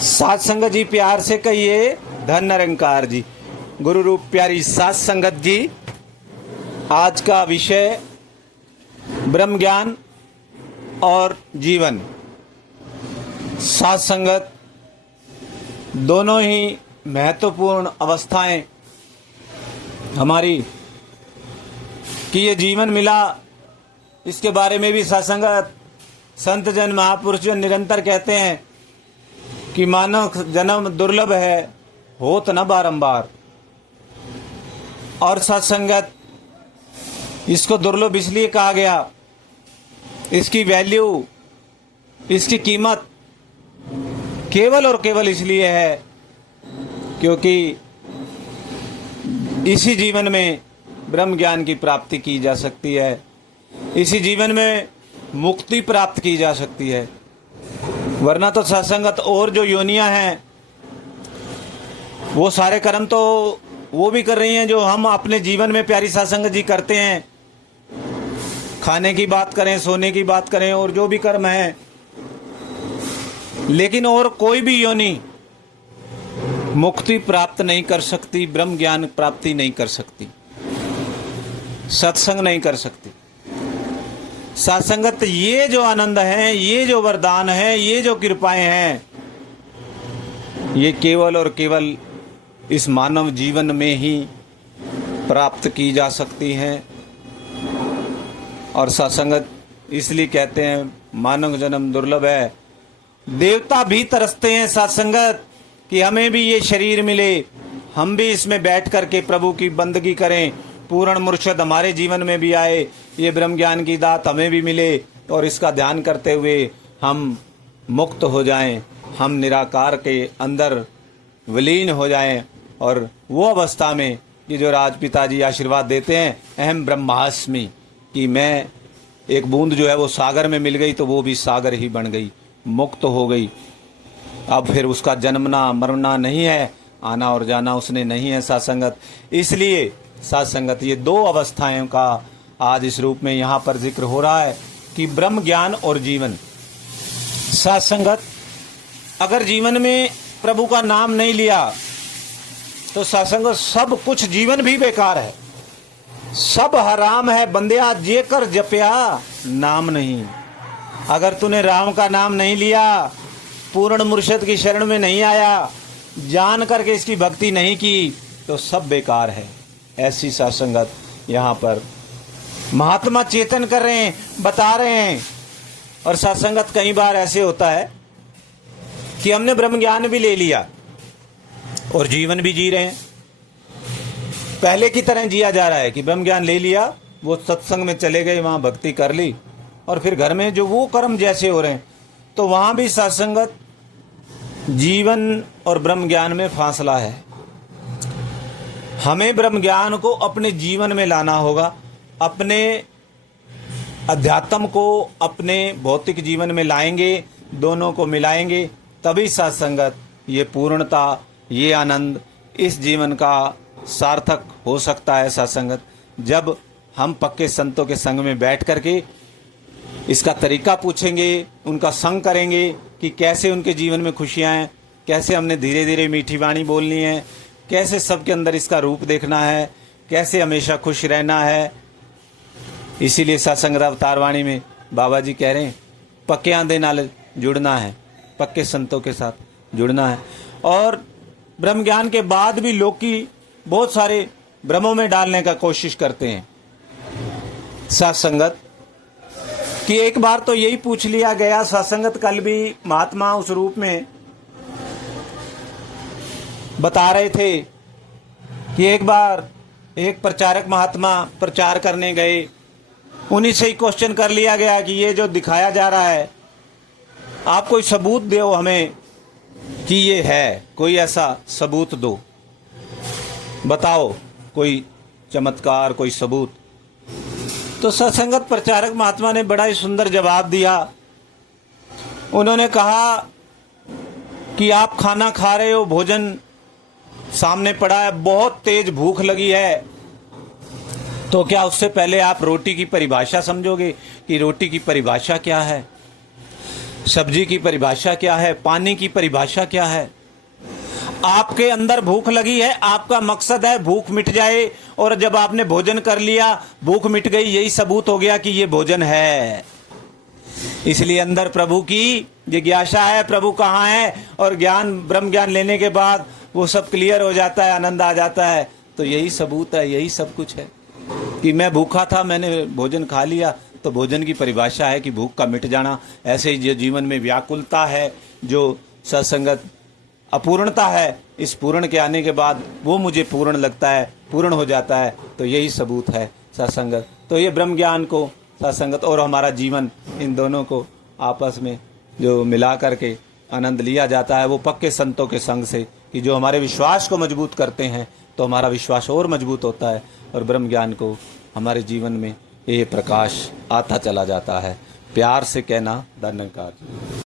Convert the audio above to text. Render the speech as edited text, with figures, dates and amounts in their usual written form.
सात संगत जी प्यार से कहिए धन निरंकार जी। गुरु रूप प्यारी सात संगत जी, आज का विषय ब्रह्म ज्ञान और जीवन। सात संगत दोनों ही महत्वपूर्ण अवस्थाएं हमारी कि ये जीवन मिला, इसके बारे में भी सात संगत संत जन महापुरुष जन निरंतर कहते हैं कि मानव जन्म दुर्लभ है, होत न बारंबार। और सत्संगत इसको दुर्लभ इसलिए कहा गया, इसकी वैल्यू, इसकी कीमत केवल और केवल इसलिए है क्योंकि इसी जीवन में ब्रह्म ज्ञान की प्राप्ति की जा सकती है, इसी जीवन में मुक्ति प्राप्त की जा सकती है। वरना तो सत्संगत और जो योनियां हैं वो सारे कर्म तो वो भी कर रही हैं जो हम अपने जीवन में प्यारी सत्संगत जी करते हैं। खाने की बात करें, सोने की बात करें और जो भी कर्म है, लेकिन और कोई भी योनि मुक्ति प्राप्त नहीं कर सकती, ब्रह्म ज्ञान प्राप्ति नहीं कर सकती, सत्संग नहीं कर सकती। सत्संगत ये जो आनंद है, ये जो वरदान है, ये जो कृपाएं हैं, ये केवल और केवल इस मानव जीवन में ही प्राप्त की जा सकती हैं। और सत्संगत इसलिए कहते हैं मानव जन्म दुर्लभ है। देवता भी तरसते हैं सत्संगत कि हमें भी ये शरीर मिले, हम भी इसमें बैठ करके प्रभु की बंदगी करें, पूर्ण मुर्शद हमारे जीवन में भी आए, ये ब्रह्म ज्ञान की दात हमें भी मिले और इसका ध्यान करते हुए हम मुक्त हो जाएं, हम निराकार के अंदर विलीन हो जाएं। और वो अवस्था में कि जो राजपिता जी आशीर्वाद देते हैं, अहम ब्रह्मास्मि, कि मैं एक बूंद जो है वो सागर में मिल गई तो वो भी सागर ही बन गई, मुक्त हो गई। अब फिर उसका जन्मना मरना नहीं है, आना और जाना उसने नहीं है सत्संगत। इसलिए सत्संगत ये दो अवस्थाओं का आज इस रूप में यहाँ पर जिक्र हो रहा है कि ब्रह्म ज्ञान और जीवन। सत्संगत अगर जीवन में प्रभु का नाम नहीं लिया तो सत्संगत सब कुछ जीवन भी बेकार है, सब हराम है। बंदिया जे कर जपया नाम नहीं। अगर तूने राम का नाम नहीं लिया, पूर्ण मुर्शद की शरण में नहीं आया, जान करके इसकी भक्ति नहीं की, तो सब बेकार है। ऐसी सत्संगत यहाँ पर महात्मा चेतन कर रहे हैं, बता रहे हैं। और सत्संगत कई बार ऐसे होता है कि हमने ब्रह्म ज्ञान भी ले लिया और जीवन भी जी रहे हैं, पहले की तरह जिया जा रहा है कि ब्रह्म ज्ञान ले लिया, वो सत्संग में चले गए, वहाँ भक्ति कर ली, और फिर घर में जो वो कर्म जैसे हो रहे हैं, तो वहाँ भी सत्संगत जीवन और ब्रह्म ज्ञान में फासला है। हमें ब्रह्म ज्ञान को अपने जीवन में लाना होगा, अपने अध्यात्म को अपने भौतिक जीवन में लाएंगे, दोनों को मिलाएंगे, तभी सत्संगत ये पूर्णता, ये आनंद इस जीवन का सार्थक हो सकता है। सत्संगत जब हम पक्के संतों के संग में बैठ करके इसका तरीका पूछेंगे, उनका संग करेंगे कि कैसे उनके जीवन में खुशियाँ हैं, कैसे हमने धीरे धीरे मीठी वाणी बोलनी है, कैसे सबके अंदर इसका रूप देखना है, कैसे हमेशा खुश रहना है। इसीलिए सत्संग अवतार वाणी में बाबा जी कह रहे हैं पक्के आंधे नाल जुड़ना है, पक्के संतों के साथ जुड़ना है। और ब्रह्म ज्ञान के बाद भी लोग की बहुत सारे भ्रमों में डालने का कोशिश करते हैं सत्संगत कि एक बार तो यही पूछ लिया गया सत्संगत, कल भी महात्मा उस रूप में बता रहे थे कि एक बार एक प्रचारक महात्मा प्रचार करने गए, उन्हीं से ही क्वेश्चन कर लिया गया कि ये जो दिखाया जा रहा है आप कोई सबूत दो हमें कि ये है, कोई ऐसा सबूत दो, बताओ कोई चमत्कार, कोई सबूत। तो सत्संगत प्रचारक महात्मा ने बड़ा ही सुंदर जवाब दिया। उन्होंने कहा कि आप खाना खा रहे हो, भोजन सामने पड़ा है, बहुत तेज भूख लगी है, तो क्या उससे पहले आप रोटी की परिभाषा समझोगे कि रोटी की परिभाषा क्या है? सब्जी की परिभाषा क्या है, पानी की परिभाषा क्या है। आपके अंदर भूख लगी है, आपका मकसद है भूख मिट जाए, और जब आपने भोजन कर लिया भूख मिट गई, यही सबूत हो गया कि ये भोजन है। इसलिए अंदर प्रभु की जिज्ञासा है, प्रभु कहाँ है, और ज्ञान ब्रह्म ज्ञान लेने के बाद वो सब क्लियर हो जाता है, आनंद आ जाता है। तो यही सबूत है, यही सब कुछ है कि मैं भूखा था, मैंने भोजन खा लिया। तो भोजन की परिभाषा है कि भूख का मिट जाना। ऐसे ही जो जीवन में व्याकुलता है, जो सत्संगत अपूर्णता है, इस पूर्ण के आने के बाद वो मुझे पूर्ण लगता है, पूर्ण हो जाता है। तो यही सबूत है सत्संगत। तो ये ब्रह्म ज्ञान को, सत्संगत और हमारा जीवन, इन दोनों को आपस में जो मिला करके आनंद लिया जाता है, वो पक्के संतों के संग से, कि जो हमारे विश्वास को मजबूत करते हैं, तो हमारा विश्वास और मजबूत होता है और ब्रह्म ज्ञान को हमारे जीवन में ये प्रकाश आता चला जाता है। प्यार से कहना धन्यवाद।